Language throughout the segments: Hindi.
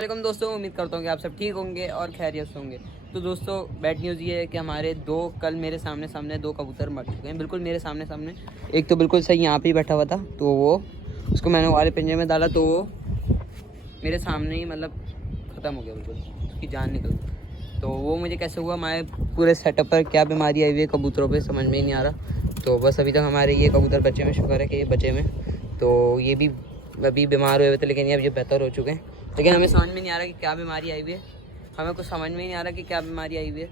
वालेकुम दोस्तों, उम्मीद करता हूँ कि आप सब ठीक होंगे और खैरियत से होंगे। तो दोस्तों बैड न्यूज़ ये है कि हमारे कल मेरे सामने दो कबूतर मर चुके हैं, बिल्कुल मेरे सामने। एक तो बिल्कुल सही यहाँ पे ही बैठा हुआ था, तो वो उसको मैंने वाले पिंजरे में डाला तो वो मेरे सामने ही मतलब ख़त्म हो गया, बिल्कुल उसकी जान निकल। तो वो मुझे कैसे हुआ, हमारे पूरे सेटअप पर क्या बीमारी आई हुई है कबूतरों पर समझ में ही नहीं आ रहा। तो बस अभी तक हमारे ये कबूतर बचे में, शुक्र है कि ये बचे में। तो ये भी अभी बीमार हुए थे, लेकिन ये अब ये बेहतर हो चुके हैं। लेकिन हमें समझ में नहीं आ रहा कि क्या बीमारी आई हुई है, हमें कुछ समझ में नहीं आ रहा कि क्या बीमारी आई हुई है।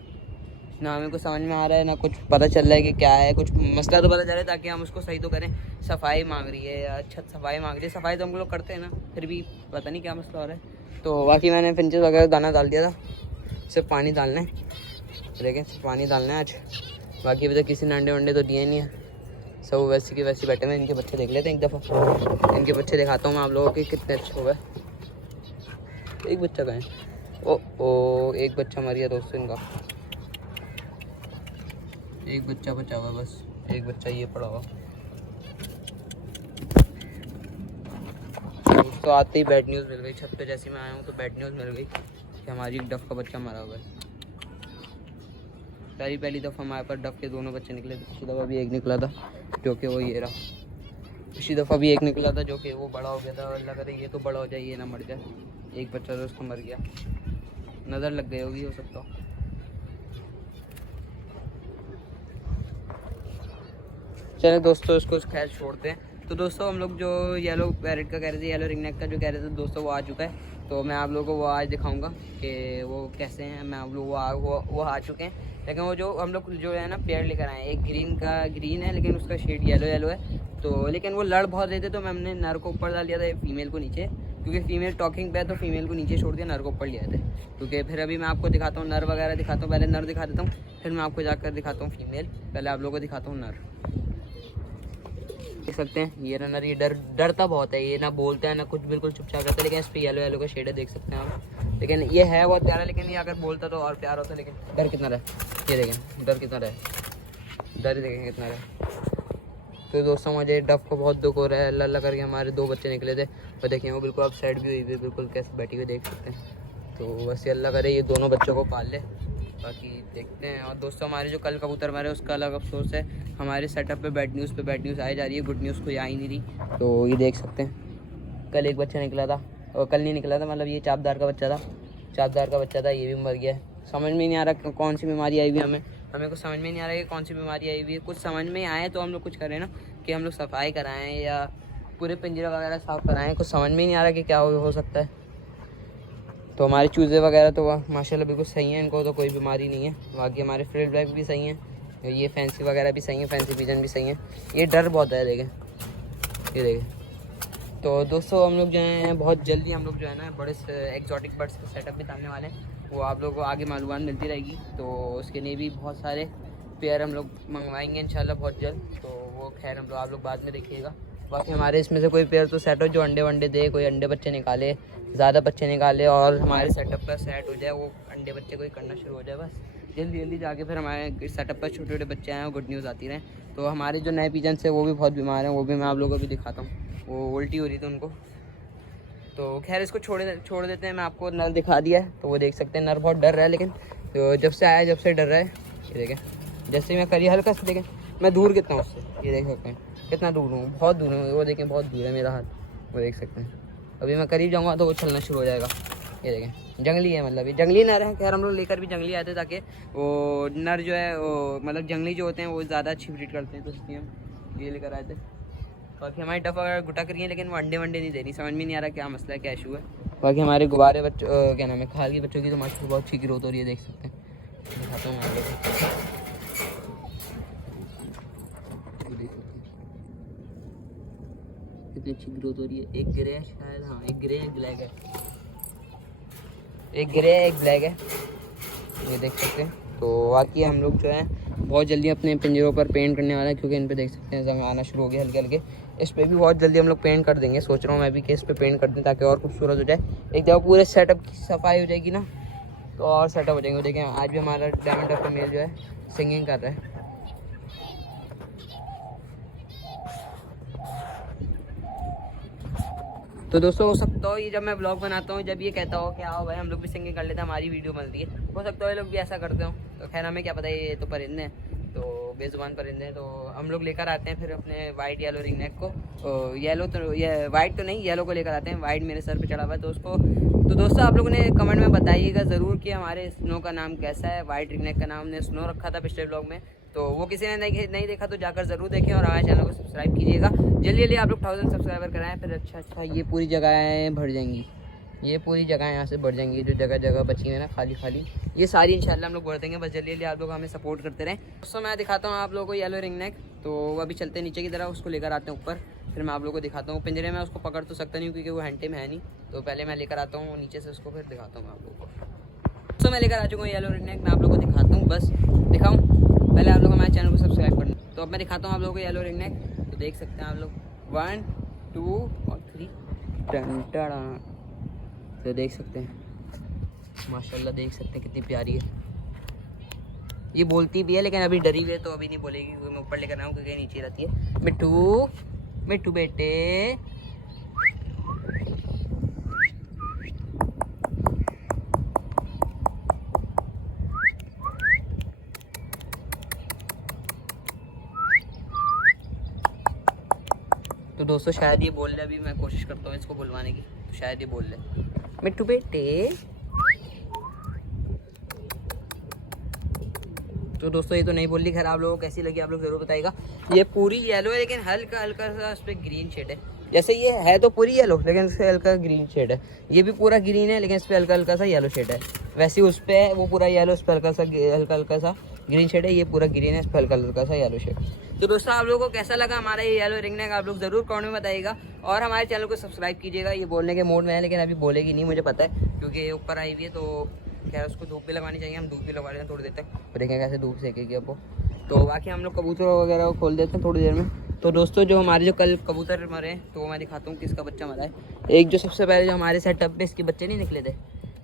ना हमें कुछ समझ में आ रहा है, ना कुछ पता चल रहा है कि क्या है। कुछ मसला तो पता चल रहा है ताकि हम उसको सही तो करें। सफाई मांग रही है या छत सफाई मांग रही है, सफाई तो हम लोग करते हैं ना, फिर भी पता नहीं क्या मसला हो रहा है। तो बाकी मैंने फिंचेस वगैरह दाना डाल दिया था, सिर्फ पानी डालना है, देखें सिर्फ पानी डालना है आज। बाकी अभी तक किसी ने अंडे वंडे तो दिए नहीं है, सब वैसे की वैसे बैठे हुए। इनके बच्चे देख लेते हैं एक दफ़ा, इनके बच्चे दिखाता हूँ मैं आप लोगों के कितने अच्छे हो गए। एक बच्चा का है, ओ एक बच्चा मर गया दोस्तों इनका, एक बच्चा बचा हुआ, बस एक बच्चा ये पड़ा हुआ। तो आते ही बैड न्यूज़ मिल गई, छत पे जैसे मैं आया हूँ तो बैड न्यूज़ मिल गई कि हमारी डफ का बच्चा मरा हुआ है। पहली दफ़ा हमारे पास डफ के दोनों बच्चे निकले थे। पिछली दफ़ा भी एक निकला था जो कि वो ये रहा, पिछली दफ़ा भी एक निकला था जो कि वो बड़ा हो गया था। अल्लाह करे ये तो बड़ा हो जाए, ये ना मर जाए। एक बच्चा तो उसको मर गया, नज़र लग गई होगी हो सकता हो। चले दोस्तों इसको खैर छोड़ते हैं। तो दोस्तों हम लोग जो येलो पैरेट का कह रहे थे, येलो रिंगनेक का जो कह रहे थे दोस्तों, वो आ चुका है। तो मैं आप लोगों को वो आज दिखाऊंगा कि वो कैसे हैं। मैं आप लोग वो आ चुके हैं, लेकिन वो जो हम लोग जो है ना पेड़ लेकर आए हैं, एक ग्रीन है लेकिन उसका शेड येलो है। तो लेकिन वो लड़ बहुत रहे थे, तो हमने नर को ऊपर डाल दिया था, फीमेल को नीचे, क्योंकि फीमेल टॉकिंग पे है तो फीमेल को नीचे छोड़ दिया, नर को ऊपर लिया थे। क्योंकि फिर अभी मैं आपको दिखाता हूँ नर वगैरह दिखाता हूँ, पहले नर दिखा देता हूँ, फिर मैं आपको जाकर दिखाता हूँ फीमेल। पहले आप लोगों को दिखाता हूँ नर। देख सकते हैं ये नर, ये डरता बहुत है, ये ना बोलता है ना कुछ, बिल्कुल चुपचाप रहता है। लेकिन इस पर येलो का शेड है, देख सकते हैं आप। लेकिन ये है बहुत प्यारा, लेकिन ये अगर बोलता तो और प्यार होता। लेकिन डर कितना रहा, ये देखें डर कितना रहा, डर देखें कितना रहा। तो दोस्तों मुझे डफ को बहुत दुख हो रहा है। अल्लाह करके हमारे दो बच्चे निकले थे, और देखिए वो बिल्कुल अब साइड भी हुई हुई, बिल्कुल कैसे बैठी हुई देख सकते हैं। तो बस ये अल्लाह करे ये दोनों बच्चों को पाल ले, बाकी देखते हैं। और दोस्तों हमारे जो कल कबूतर मारे उसका अलग अफसोस है, हमारे सेटअप पे बैड न्यूज़ आई जा रही है, गुड न्यूज़ कोई आ ही नहीं रही। तो ये देख सकते हैं कल एक बच्चा निकला था, और कल नहीं निकला था, मतलब ये चापदार का बच्चा था, ये भी मर गया है। समझ में नहीं आ रहा कौन सी बीमारी आई हुई है, हमें कुछ समझ में नहीं आ रहा है कि कौन सी बीमारी आई हुई है। कुछ समझ में आए तो हम लोग कुछ करें ना, कि हम लोग सफाई कराएं या पूरे पिंजरा वगैरह साफ़ कराएं। कुछ समझ में ही नहीं आ रहा कि क्या हो सकता है। तो हमारे चूज़े वगैरह तो माशाल्लाह बिल्कुल सही हैं, इनको तो कोई बीमारी नहीं है। बाकी हमारे फ्रेड ब्लैक भी सही हैं, ये फैंसी वगैरह भी सही है, फैंसी पिजन भी सही है। ये डर बहुत है, देखें ये देखें। तो दोस्तों हम लोग जो हैं बहुत जल्दी हम लोग जो है ना बड़े एक्जॉटिक बर्ड्स के सेटअप भी डालने वाले हैं, वो आप लोगों को आगे मालूमात मिलती रहेगी। तो उसके लिए भी बहुत सारे पेयर हम लोग मंगवाएंगे इंशाल्लाह बहुत जल्द। तो वो खैर हम लोग आप लोग बाद में देखिएगा। बाकी हमारे इसमें से कोई पेयर तो सेट हो जो अंडे वंडे दे, कोई अंडे बच्चे निकाले, ज़्यादा बच्चे निकाले और हमारे सेटअप पर सेट हो जाए, वो अंडे बच्चे कोई करना शुरू हो जाए, बस जल्दी जाके फिर हमारे सेटअप पर छोटे छोटे बच्चे आए, गुड न्यूज़ आती रहें। तो हमारे जो नए पिजन्स हैं वो भी बहुत बीमार हैं, वो भी मैं आप लोगों को भी दिखाता हूँ। वो उल्टी हो रही थी उनको, तो खैर इसको छोड़ देते हैं। मैं आपको नर दिखा दिया है, तो वो देख सकते हैं नर बहुत डर रहा है, लेकिन तो जब से डर रहा है। ये देखें जैसे मैं करी हल्का से, देखें मैं दूर कितना हूँ उससे, ये देख सकते हैं कितना दूर हूँ, बहुत दूर हूँ। वो देखें बहुत दूर है मेरा हाथ, वो देख सकते हैं। अभी मैं करीब जाऊँगा तो वो चलना शुरू हो जाएगा। ये देखें जंगली है, मतलब ये जंगली नर है। खैर हम लोग लेकर भी जंगली आते ताकि वो नर जो है वो मतलब जंगली जो होते हैं वो ज़्यादा अच्छी ब्रीड करते हैं, तो इसलिए हम ये लेकर आए थे। बाकी हमारी डफ वगैरह गुटा करी है, लेकिन वो अंडे वंडे नहीं दे रही, समझ में नहीं आ रहा क्या मसला है, क्या इशू है। बाकी हमारे गुब्बारे बच्चों क्या नाम है खाल के बच्चों की तो माशाल्लाह बहुत अच्छी ग्रोथ हो रही है, देख सकते हैं। दिखाता हूँ आपको, कितनी अच्छी ग्रोथ हो रही है। एक ग्रे है शायद, हाँ एक ग्रे एक ब्लैक है, एक ग्रे एक ब्लैक है, ये देख सकते हैं। तो बाकी हम लोग जो है बहुत जल्दी अपने पिंजरों पर पेंट करने वाला है, क्योंकि इन पे देख सकते हैं जंग आना शुरू हो गया हल्के हल्के। इस पर भी बहुत जल्दी हम लोग पेंट कर देंगे, सोच रहा हूँ मैं भी कि इस पर पेंट कर दें ताकि और खूबसूरत हो जाए। एक दफ़ा पूरे सेटअप की सफाई हो जाएगी ना तो और सेटअप हो जाएंगे। देखें आज भी हमारा डायमंड डफ का मेल जो है सिंगिंग कर रहा है। तो दोस्तों हो सकता हो ये जब मैं ब्लॉग बनाता हूँ जब ये कहता हो कि आओ भाई हम लोग भी सिंगिंग कर लेते हैं, हमारी वीडियो बन रही है, हो सकता है ये लोग भी ऐसा करते हो। तो खैर हमें क्या पता है, ये तो परिंदे हैं, तो बेजुबान परिंदे हैं। तो हम लोग लेकर आते हैं फिर अपने वाइट येलो रिंग नेक को। तो येलो तो ये वाइट तो नहीं, येलो को लेकर आते हैं। वाइट मेरे सर पे चढ़ा हुआ है तो उसको, तो दोस्तों आप लोगों ने कमेंट में बताइएगा ज़रूर कि हमारे स्नो का नाम कैसा है। वाइट रिंग नेक का नाम हमने स्नो रखा था पिछले ब्लॉग में, तो वो किसी ने नहीं देखा तो जाकर ज़रूर देखें और हमारे चैनल को सब्सक्राइब कीजिएगा। जल्दी जल्दी आप लोग 1000 सब्सक्राइबर कराएं, फिर अच्छा ये पूरी जगहें भर जाएंगी, ये पूरी जगह यहाँ से बढ़ जाएंगी, जो जगह जगह बची है ना खाली खाली, ये सारी इंशाल्लाह हम लोग भर देंगे। बस जल्दी जल्दी आप लोग हमें सपोर्ट करते रहें। दोस्तों मैं दिखाता हूँ आप लोगों को येलो रिंग नेक। तो अभी चलते हैं नीचे की तरफ, उसको लेकर आते हैं ऊपर, फिर मैं आप लोगों को दिखाता हूँ। पिंजरे में उसको पकड़ तो सकता नहीं क्योंकि वो हैंटे में है नहीं, तो पहले मैं लेकर आता हूँ नीचे से उसको, फिर दिखाता हूँ आप लोगों को। तो मैं लेकर आ चुका हूँ येलो रिंग नेक, मैं आप लोगों को दिखाता हूँ, बस दिखाऊँ पहले आप लोग हमारे चैनल को सब्सक्राइब करना। तो अब मैं दिखाता हूँ आप लोगों को येलो रिंग नेक, तो देख सकते हैं आप लोग 1 2 और 3 तो देख सकते हैं माशाल्लाह, देख सकते हैं कितनी प्यारी है। ये बोलती भी है लेकिन अभी डरी हुई है तो अभी नहीं बोलेगी क्योंकि मैं ऊपर लेकर आऊँ क्योंकि नीचे रहती है। मिट्टू मिट्टू बेटे, तो दोस्तों शायद ये बोल ले, अभी मैं कोशिश करता हूँ इसको बुलवाने की, तो शायद ये बोल ले मिट्टू बेटे। तो दोस्तों ये तो नहीं बोल रही, खैर आप लोगों को कैसी लगी आप लोग जरूर बताइएगा। ये पूरी येलो है लेकिन हल्का हल्का सा उस पर ग्रीन शेड है, जैसे ये है तो पूरी येलो लेकिन इस पर हल्का ग्रीन शेड है। ये भी पूरा ग्रीन है लेकिन इस पर हल्का हल्का सा येलो शेड है। वैसे उस पर वो पूरा येलो, उस पर हल्का हल्का सा ग्रीन शेड है, ये पूरा ग्रीन है, इस पर हल्का हल्का सा येलो शेड। तो दोस्तों आप लोगों को कैसा लगा हमारा ये येलो रिंग नेक, आप लोग ज़रूर कमेंट में बताइएगा और हमारे चैनल को सब्सक्राइब कीजिएगा। ये बोलने के मोड में है लेकिन अभी बोलेगी नहीं, मुझे पता है क्योंकि ये ऊपर आई हुई है, तो खैर उसको धूप भी लगानी चाहिए, हम धूप भी लगा लेते हैं थोड़ी देर तक, तो देखें कैसे धूप सेकेगी अब वो। तो बाकी हम लोग कबूतर वगैरह को खोल देते हैं थोड़ी देर में। तो दोस्तों जो हमारे जो कल कबूतर मरे हैं तो वो मैं दिखाता हूँ किसका बच्चा मरा है। एक जो सबसे पहले जो हमारे सेटअप पे इसके बच्चे नहीं निकले थे,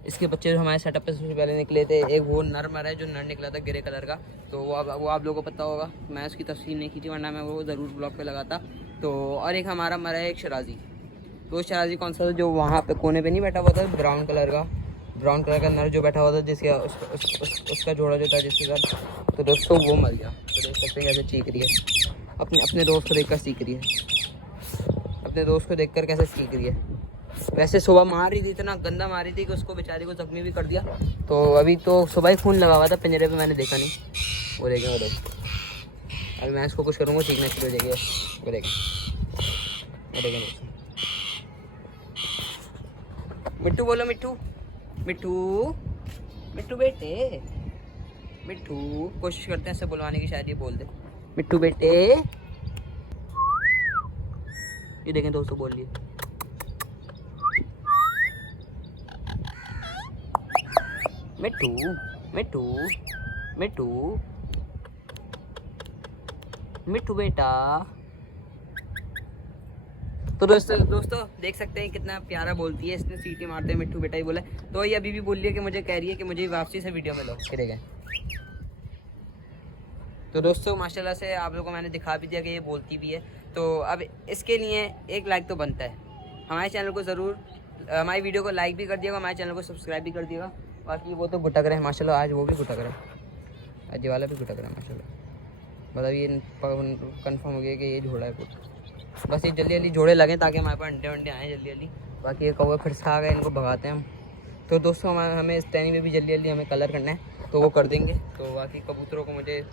इसके बच्चे जो हमारे सेटअप पे सबसे पहले निकले थे, एक वो नर मरा है जो नर निकला था ग्रे कलर का, तो वो आप लोगों को पता होगा, मैं उसकी तस्वीर नहीं खींची वरना मैं वो ज़रूर ब्लॉग पे लगाता। तो और एक हमारा मरा है एक शराजी, तो शराजी कौन सा था जो वहाँ पे कोने पे नहीं बैठा हुआ था, ब्राउन कलर का नर जो बैठा हुआ था जिसके उसका जोड़ा जो था जिसके साथ, तो दोस्तों वो मर गया। तो देख सकते हैं कैसे चीख रही है, अपने दोस्त को देखकर सीख रही है, अपने दोस्त को देखकर कैसे सीख रही है। वैसे सुबह मार रही थी, इतना गंदा मार रही थी कि उसको बेचारी को जख्मी भी कर दिया। तो अभी तो सुबह ही खून लगा हुआ था पिंजरे पे, मैंने देखा नहीं। वो देखें वो देखें, अभी मैं इसको कुछ करूँगा सीखना शुरू हो जाएगी। वो देखें वो देखें दोस्तों, मिट्टू बोलो मिट्टू मिट्टू मिट्टू बेटे, मिट्टू कोशिश करते हैं ऐसे बुलवाने की, शायद ये बोल दे मिट्टू बेटे। ये देखें दोस्तों बोल लिए मिट्टू मिट्टू मिट्टू मिट्टू बेटा। तो दोस्तों देख सकते हैं कितना प्यारा बोलती है, इसने सीटी मारते हैं मिट्टू बेटा ही बोला। तो ये अभी भी बोल रही है कि मुझे कह रही है कि मुझे वापसी से वीडियो में लो, फिर गए। तो दोस्तों माशाल्लाह से आप लोगों को मैंने दिखा भी दिया कि ये बोलती भी है। तो अब इसके लिए एक लाइक तो बनता है, हमारे चैनल को ज़रूर, हमारी वीडियो को लाइक भी कर दिएगा, हमारे चैनल को सब्सक्राइब भी कर दिएगा। बाकी वो तो गुटक रहे हैं माशाल्लाह, आज वो भी गुटक रहे हैं, आज ये वाला भी गुटक रहा है माशाल्लाह। मतलब ये कन्फर्म हो गया कि ये झोड़ा है कुछ। बस ये जल्दी जल्दी जोड़े लगें ताकि हमारे पास अंडे वंडे आएँ जल्दी जल्दी। बाकी ये कौवे फिर से आ गए, इनको भगाते हैं हम। तो दोस्तों हमें इस टैनी में भी जल्दी जल्दी हमें कलर करना है तो वो कर देंगे। तो बाकी कबूतरों को मुझे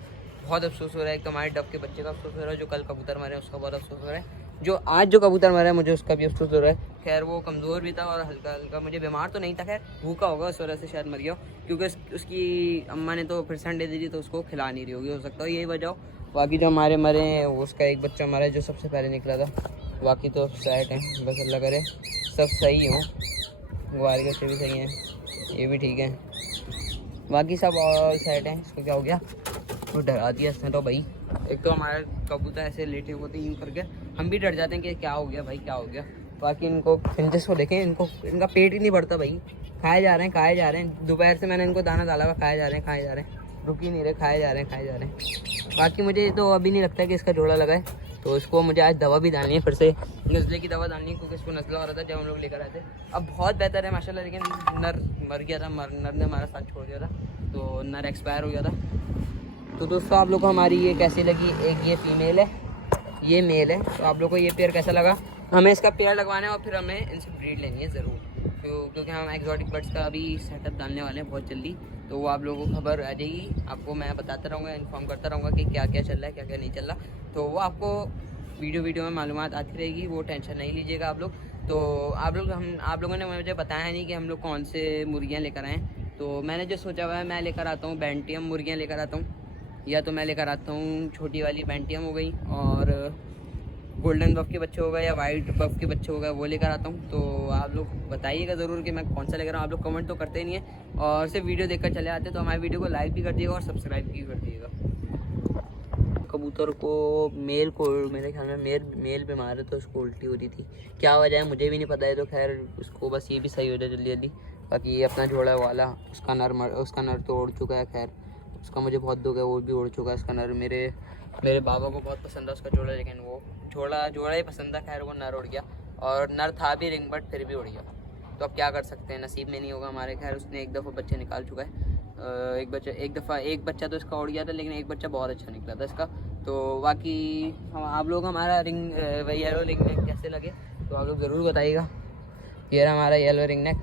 बहुत अफसोस हो रहा है, एक तो हमारे डब के बच्चे का अफसोस हो रहा है, जो कल कबूतर मरे उसका बहुत अफसोस हो रहा है, जो आज जो कबूतर मरा है मुझे उसका भी अफसोस हो रहा है। खैर वो कमज़ोर भी था और हल्का हल्का, मुझे बीमार तो नहीं था, खैर भूखा होगा उस वजह से शायद मर गया, क्योंकि उसकी अम्मा ने तो फिर से अंडे दे दी तो उसको खिला नहीं रही होगी, हो सकता है यही वजह हो। बाकी जो हमारे मरे हैं उसका एक बच्चा मरा है जो सबसे पहले निकला था, बाकी तो साइड हैं, बस अल्लाह करे सब सही हो। गुआर के बच्चे भी सही हैं, ये भी ठीक है, बाकी सब और साइड हैं। इसको क्या हो गया, वो डरा दिया इसने तो भाई। एक तो हमारे कबूतर ऐसे लेटे हुए थे यूँ करके, हम भी डर जाते हैं कि क्या हो गया भाई क्या हो गया। बाकी इनको फिंचेस को देखें, इनका पेट ही नहीं भरता भाई, खाए जा रहे हैं। दोपहर से मैंने इनको दाना डाला हुआ, खाए जा रहे हैं। रुक ही नहीं रहे, खाए जा रहे हैं। बाकी मुझे तो अभी नहीं लगता कि इसका जोड़ा लगा है, तो इसको मुझे आज दवा भी डालनी है, फिर से नज़ले की दवा डालनी है, क्योंकि इसको नज़ला हो रहा था जब हम लोग लेकर आए थे। अब बहुत बेहतर है माशाल्लाह, लेकिन नर मर गया था, नर ने हमारा साथ छोड़ दिया था, तो नर एक्सपायर हो गया था। तो दोस्तों आप लोग को हमारी ये कैसी लगी, एक ये फीमेल है, ये मेल है, तो आप लोग को ये पेयर कैसा लगा? हमें इसका पेयर लगवाना है और फिर हमें इनसे ब्रीड लेनी है ज़रूर, क्योंकि हम एक्जॉटिक बर्ड्स का अभी सेटअप डालने वाले हैं बहुत जल्दी, तो वो आप लोगों को खबर आ जाएगी। आपको मैं बताता रहूँगा, इन्फॉर्म करता रहूँगा कि क्या क्या चल रहा है, क्या क्या नहीं चल रहा, तो वो आपको वीडियो में मालूमात आती रहेगी, वो टेंशन नहीं लीजिएगा आप लोग। तो आप लोगों ने मुझे बताया नहीं कि हम लोग कौन से मुर्गियाँ लेकर आएँ, तो मैंने जो सोचा हुआ है, मैं लेकर आता हूँ बेंटियम मुर्गियाँ लेकर आता हूँ, या तो मैं लेकर आता हूँ छोटी वाली बेंटियम हो गई, और गोल्डन बफ के बच्चे हो गए, या वाइट बफ के बच्चे हो गए, वो लेकर आता हूँ। तो आप लोग बताइएगा ज़रूर कि मैं कौन सा लेकर आऊँ। आप लोग कमेंट तो करते ही नहीं है, और सिर्फ वीडियो देखकर चले आते, तो हमारी वीडियो को लाइक भी कर दिएगा और सब्सक्राइब भी कर दिएगा। कबूतर को मेल को मेरे ख्याल में मेल बीमार है, तो उसको उल्टी हो रही थी, क्या वजह है मुझे भी नहीं पता है, तो खैर उसको बस ये भी सही हो जाए जल्दी जल्दी। बाकी ये अपना जोड़ा वाला, उसका नर तो उड़ चुका है, खैर उसका मुझे बहुत दुख है, वो भी उड़ चुका है उसका नर। मेरे बाबा को बहुत पसंद है उसका जोड़ा, लेकिन वो जोड़ा ही पसंद था, खैर वो नर उड़ गया, और नर था भी रिंग बट फिर भी उड़ गया, तो अब क्या कर सकते हैं, नसीब में नहीं होगा हमारे। खैर उसने एक दफ़ा बच्चे निकाल चुका है, एक बच्चा तो इसका उड़ गया था, लेकिन एक बच्चा बहुत अच्छा निकला था इसका। तो बाकी आप लोग हमारा येलो रिंग नेक कैसे लगे, तो आप लोग ज़रूर बताइएगा। ये रहा हमारा येलो रिंग नेक,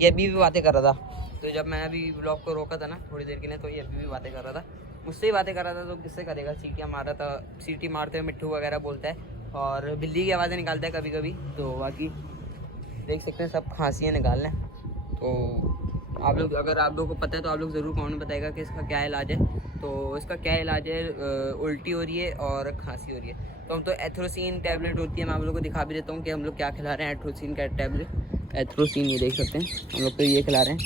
ये अभी भी बातें कर रहा था, तो जब मैं अभी ब्लॉग को रोका था ना थोड़ी देर के लिए, तो ये अभी भी बातें कर रहा था, मुझसे ही बातें कर रहा था, तो किससे करेगा। सीटियाँ मारा था, सीटी मारते हुए मिट्ठू वगैरह बोलता है, और बिल्ली की आवाज़ें निकालता है कभी कभी। तो बाकी देख सकते हैं सब खांसियाँ निकाल लें। तो आप लोग, अगर आप लोगों को पता है तो आप लोग ज़रूर कमेंट में बताइएगा कि इसका क्या इलाज है। तो इसका क्या इलाज है, उल्टी हो रही है और खांसी हो रही है, तो हम तो एथ्रोसिन टैबलेट होती है, मैं आप लोगों को दिखा भी देता हूँ कि हम लोग क्या खिला रहे हैं। एथ्रोसिन का टैबलेट, एथ्रोसिन ये देख सकते हैं हम लोग तो ये खिला रहे हैं,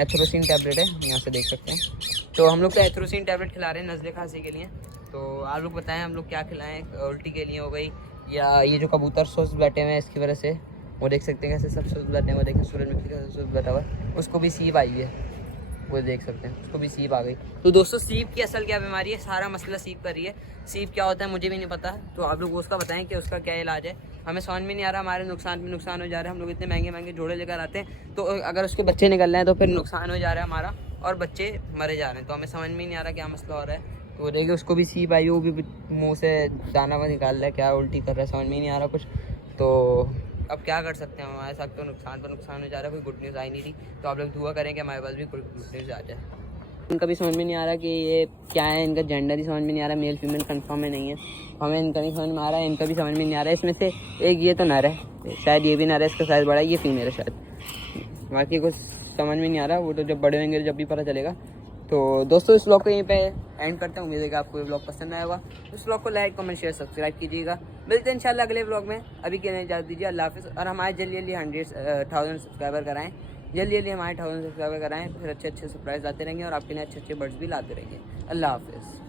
एथ्रोसिन टैबलेट है, यहाँ से देख सकते हैं। तो हम लोग तो एथ्रोसिन टैबलेट खिला रहे हैं नज़ले खांसी के लिए। तो आप लोग बताएं हम लोग क्या खिलाएं, उल्टी के लिए हो गई, या ये जो कबूतर सुस्त बैठे हुए हैं इसकी वजह से, वो देख सकते हैं कैसे सब सुस्त बैठे हैं, वो देखें सूरजमुखी कैसे सुस्त बैठा हुआ है, उसको भी सीप आई है, वो देख सकते हैं उसको भी सीप आ गई। तो दोस्तों सीप की असल क्या बीमारी है, सारा मसला सीप का रही है। सीप क्या होता है मुझे भी नहीं पता, तो आप लोग उसका बताएं कि उसका क्या इलाज है, हमें समझ में नहीं आ रहा, हमारे नुकसान पे नुकसान हो जा रहा है। हम लोग इतने महंगे महंगे जोड़े लेकर आते हैं, तो अगर उसके बच्चे निकल रहे हैं तो फिर नुकसान हो जा रहा है हमारा, और बच्चे मरे जा रहे हैं, तो हमें समझ में नहीं आ रहा क्या मसला हो रहा है। तो देखिए उसको भी सीप आई, वो भी मुँह से दाना वाना निकाल रहा है, क्या उल्टी कर रहा है, समझ में नहीं आ रहा कुछ। तो अब क्या कर सकते हैं, हमारे साथ तो नुकसान पर नुकसान हो जा रहा है, कोई गुड न्यूज़ आई नहीं थी। तो आप लोग दुआ करें कि हमारे पास भी कोई गुड न्यूज़ आ जाए। इनका भी समझ में नहीं आ रहा कि ये क्या है, इनका जेंडर ही समझ में नहीं आ रहा, मेल फीमेल कंफर्म में नहीं है, हमें इनका नहीं समझ में आ रहा है, इनका भी समझ में नहीं आ रहा है। इसमें से एक ये तो नर है, शायद ये भी नर है, इसका साइज़ बड़ा है, ये फीमेल है शायद, बाकी कुछ समझ में नहीं आ रहा, वो तो जब बड़े होंगे जब भी पता चलेगा। तो दोस्तों इस ब्लॉग को यहीं पे एंड करता हूँ, उम्मीद है कि आपको ये ब्लॉग पसंद आया होगा। इस ब्लॉग को लाइक कमेंट शेयर सब्सक्राइब कीजिएगा, मिलते हैं इंशाल्लाह अगले ब्लॉग में। अभी के लिए इजाज़त दीजिए, अल्लाह हाफ़िज़। और हमारे जल्दी 100,000 सब्सक्राइबर कराएँ, जल्दी हमारे 1000 सब्सक्राइबर कराएँ, फिर अच्छे सरप्राइज लाते रहेंगे और आपके लिए अच्छे बर्ड्स भी लाते रहेंगे। अल्लाह हाफ़िज़।